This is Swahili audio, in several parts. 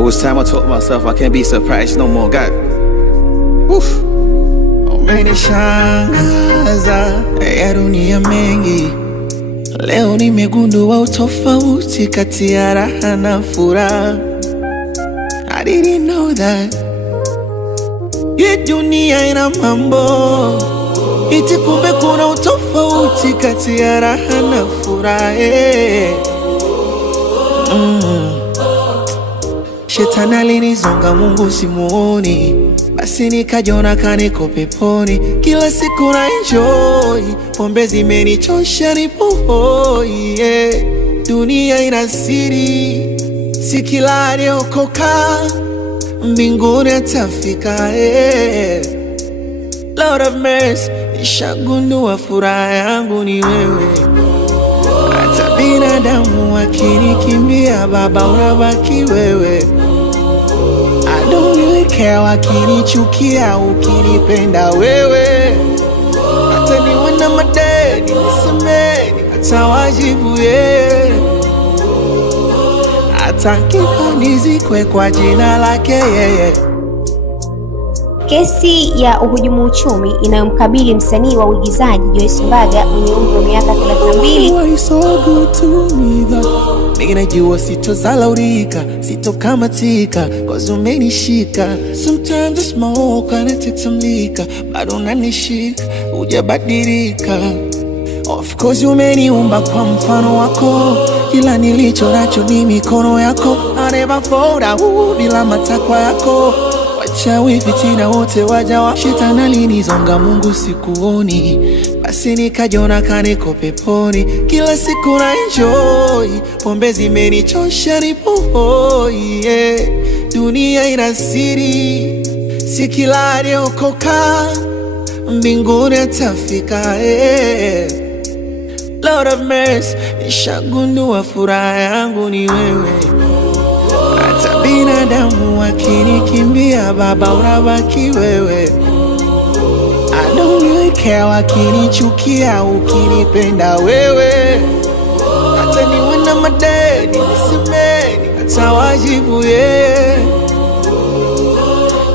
There was time I told myself I can't be surprised no more. God, woof. Umenishangaza ya dunia mengi. Leo nimegundua utofauti kati ya raha na furaha. I didn't know that. Hii dunia ina mambo, eti kumbe kuna utofauti kati ya raha na furaha. Shetani alinizonga, Mungu simuoni, basi nikajiona kaniko peponi. Kila siku na enjoy, pombe zimenichosha nipo hoi. Dunia ina siri, si kila aliokoka mbinguni atafika. Lord of mercy, nishagundua furaha yangu ni wewe. Hata binadamu wakinikimbia, Baba unabaki wewe. I don't really care wakinichukia, ukinipenda wewe. Hata niwe na madeni nisameni, hata wajibu hata kifa nizikwe kwa jina lake yeye. Kesi ya uhujumu uchumi inayomkabili msanii wa uigizaji Joyce Mbaga mwenye umri wa miaka 32. Ninajua sitozalaulika, sitokamatika, cause umenishika. Sometimes I smoke and I take some liquor, bado unanishika, hujabadilika. Of course umeniumba kwa mfano wako, kila nilicho nacho ni mikono yako. I never fall down bila matakwa yako. Wachawi fitina wote wajawa, shetani alinizonga, Mungu sikuoni, basi nikajiona kaniko peponi. Kila siku na enjoy, pombe zimenichosha nipo hoi. Dunia ina siri, si kila aliokoka mbinguni atafika. Lord of mercy, nishagundua furaha yangu ni wewe. Hata binadamu wakinikimbia, Baba unabaki wewe. I don't really care wakinichukia, ukinipenda wewe. Hata niwe na madeni nisameni, hata wajibu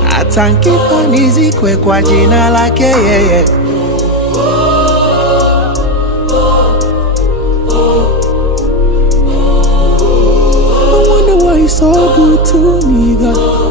hata nkifa nizikwe kwa jina lake yeye. I wonder why you're so good to me, God.